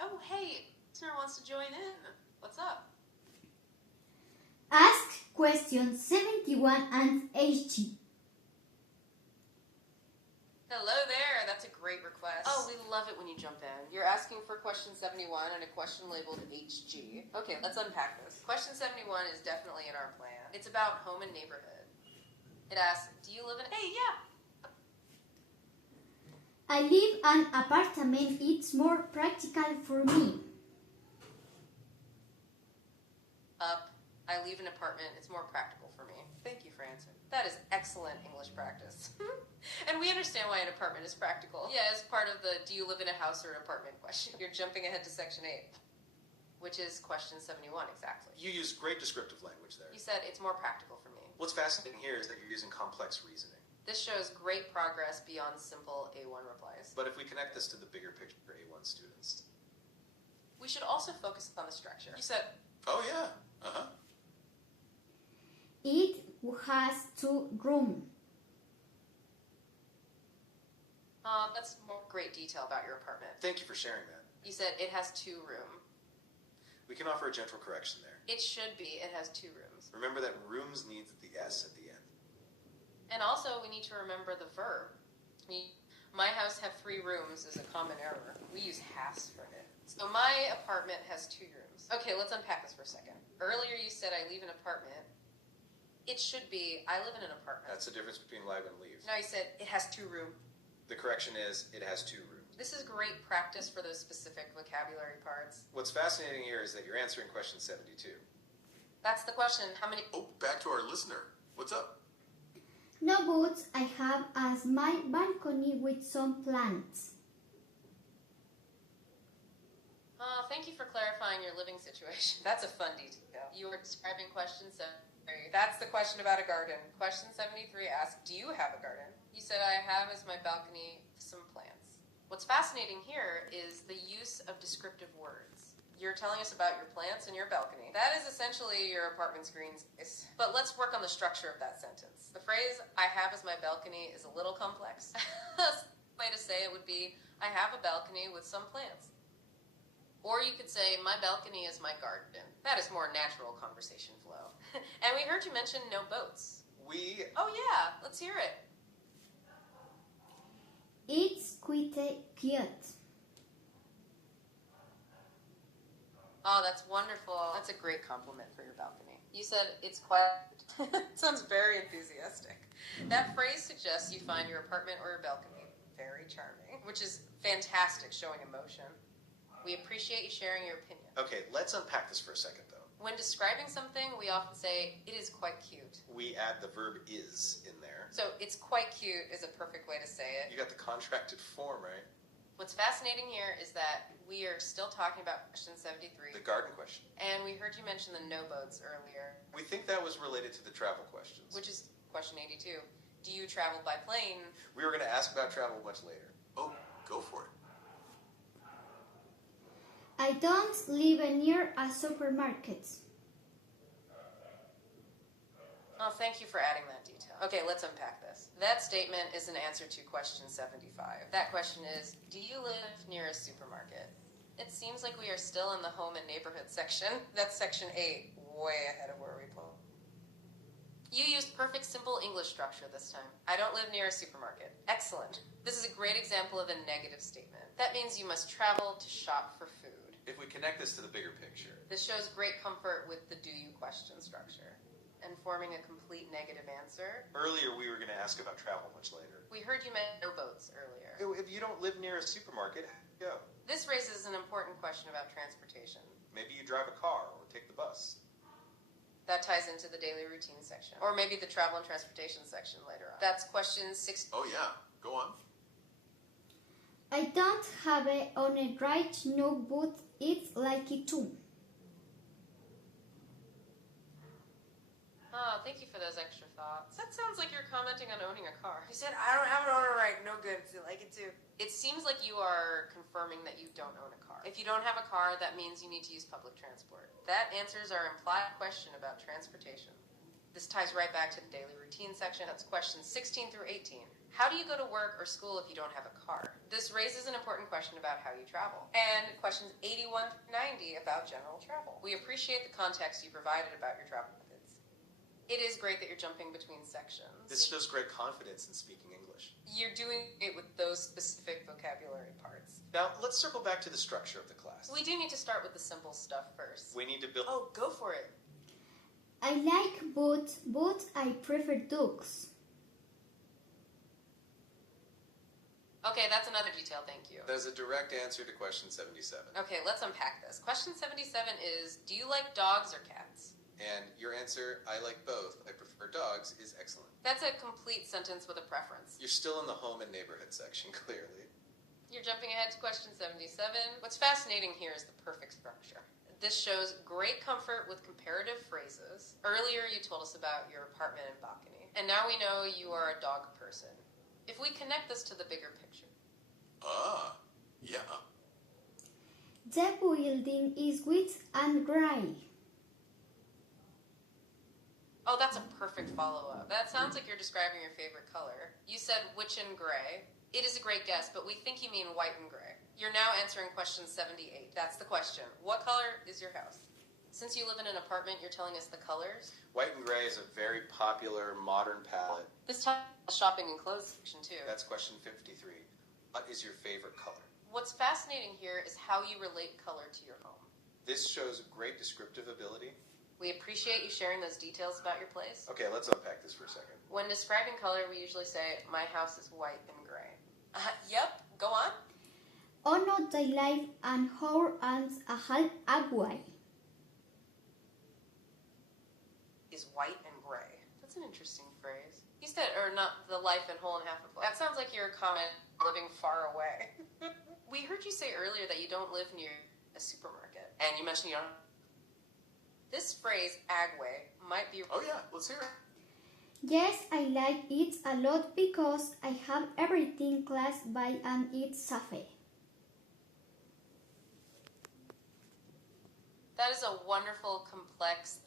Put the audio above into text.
Oh, hey, listener wants to join in. What's up? Ask questions 71 and 80. Hello there, that's a great request. Oh, we love it when you jump in. You're asking for question 71 and a question labeled HG. Okay, let's unpack this. Question 71 is definitely in our plan. It's about home and neighborhood. It asks, do you live in... Hey, yeah! I live an apartment. It's more practical for me. Up. I leave an apartment. It's more practical for me. Thank you for answering. That is excellent English practice. And we understand why an apartment is practical. Yeah, as part of the do you live in a house or an apartment question. You're jumping ahead to section 8, which is question 71 exactly. You use great descriptive language there. You said it's more practical for me. What's fascinating here is that you're using complex reasoning. This shows great progress beyond simple A1 replies. But if we connect this to the bigger picture for A1 students. We should also focus on the structure. You said, oh yeah, uh-huh. It has 2 rooms. That's more great detail about your apartment. Thank you for sharing that. You said it has 2 rooms. We can offer a gentle correction there. It should be. It has 2 rooms. Remember that rooms needs the S at the end. And also, we need to remember the verb. My house have 3 rooms is a common error. We use has for it. So my apartment has 2 rooms. Okay, let's unpack this for a second. Earlier you said I leave an apartment. It should be I live in an apartment. That's the difference between live and leave. Now you said it has 2 rooms. The correction is it has 2 rooms. This is great practice for those specific vocabulary parts. What's fascinating here is that you're answering question 72. That's the question. How many... Oh, back to our listener. What's up? No boats. I have as my balcony with some plants. Thank you for clarifying your living situation. That's a fun detail. You were describing question 73. That's the question about a garden. Question 73 asks, do you have a garden? You said I have as my balcony some plants. What's fascinating here is the use of descriptive words. You're telling us about your plants and your balcony. That is essentially your apartment's green space. But let's work on the structure of that sentence. The phrase, I have as my balcony, is a little complex. The way to say it would be, I have a balcony with some plants. Or you could say, my balcony is my garden. That is more natural conversation flow. And we heard you mention no boats. Oh yeah, let's hear it. It's quite cute. Oh, that's wonderful. That's a great compliment for your balcony. You said it's quite... Sounds very enthusiastic. That phrase suggests you find your apartment or your balcony very charming, which is fantastic, showing emotion. We appreciate you sharing your opinion. Okay, let's unpack this for a second, though. When describing something, we often say, it is quite cute. We add the verb is in there. So, it's quite cute is a perfect way to say it. You got the contracted form, right? What's fascinating here is that we are still talking about question 73. The garden question. And we heard you mention the no boats earlier. We think that was related to the travel questions. Which is question 82. Do you travel by plane? We were going to ask about travel much later. Oh, go for it. I don't live near a supermarket. Oh, thank you for adding that detail. Okay, let's unpack this. That statement is an answer to question 75. That question is, do you live near a supermarket? It seems like we are still in the home and neighborhood section. That's section 8, way ahead of where we pulled. You used perfect simple English structure this time. I don't live near a supermarket. Excellent. This is a great example of a negative statement. That means you must travel to shop for food. If we connect this to the bigger picture. This shows great comfort with the do you question structure and forming a complete negative answer. Earlier we were going to ask about travel much later. We heard you meant no boats earlier. If you don't live near a supermarket, how do you go? This raises an important question about transportation. Maybe you drive a car or take the bus. That ties into the daily routine section. Or maybe the travel and transportation section later on. That's question 6. Oh yeah, go on. I don't have it on a right now, but it's like it too. Oh, thank you for those extra thoughts. That sounds like you're commenting on owning a car. You said, I don't have an owner right. No good. I like it too. It seems like you are confirming that you don't own a car. If you don't have a car, that means you need to use public transport. That answers our implied question about transportation. This ties right back to the daily routine section. That's questions 16 through 18. How do you go to work or school if you don't have a car? This raises an important question about how you travel. And questions 81 to 90 about general travel. We appreciate the context you provided about your travel methods. It is great that you're jumping between sections. This shows great confidence in speaking English. You're doing it with those specific vocabulary parts. Now, let's circle back to the structure of the class. We do need to start with the simple stuff first. We need to build... Oh, go for it. I like both, but I prefer dogs. Okay, that's another detail, thank you. That is a direct answer to question 77. Okay, let's unpack this. Question 77 is, do you like dogs or cats? And your answer, I like both, I prefer dogs, is excellent. That's a complete sentence with a preference. You're still in the home and neighborhood section, clearly. You're jumping ahead to question 77. What's fascinating here is the perfect structure. This shows great comfort with comparative phrases. Earlier you told us about your apartment and balcony. And now we know you are a dog person. If we connect this to the bigger picture. Ah, yeah. The building is white and gray. Oh, that's a perfect follow-up. That sounds like you're describing your favorite color. You said which and gray. It is a great guess, but we think you mean white and gray. You're now answering question 78. That's the question. What color is your house? Since you live in an apartment, you're telling us the colors? White and gray is a very popular modern palette. This time, shopping and clothes section too. That's question 53. What is your favorite color? What's fascinating here is how you relate color to your home. This shows great descriptive ability. We appreciate you sharing those details about your place. Okay, let's unpack this for a second. When describing color, we usually say, my house is white and gray. Yep, go on. Ono de life and hour and a half away. Is white and gray. That's an interesting phrase. You said, or not the life and whole and half of life. That sounds like your comment living far away. We heard you say earlier that you don't live near a supermarket. And you mentioned you don't. This phrase, agway, might be... Oh, yeah. Let's hear it. Yes, I like it a lot because I have everything close by and it's safe. That is a wonderful, complex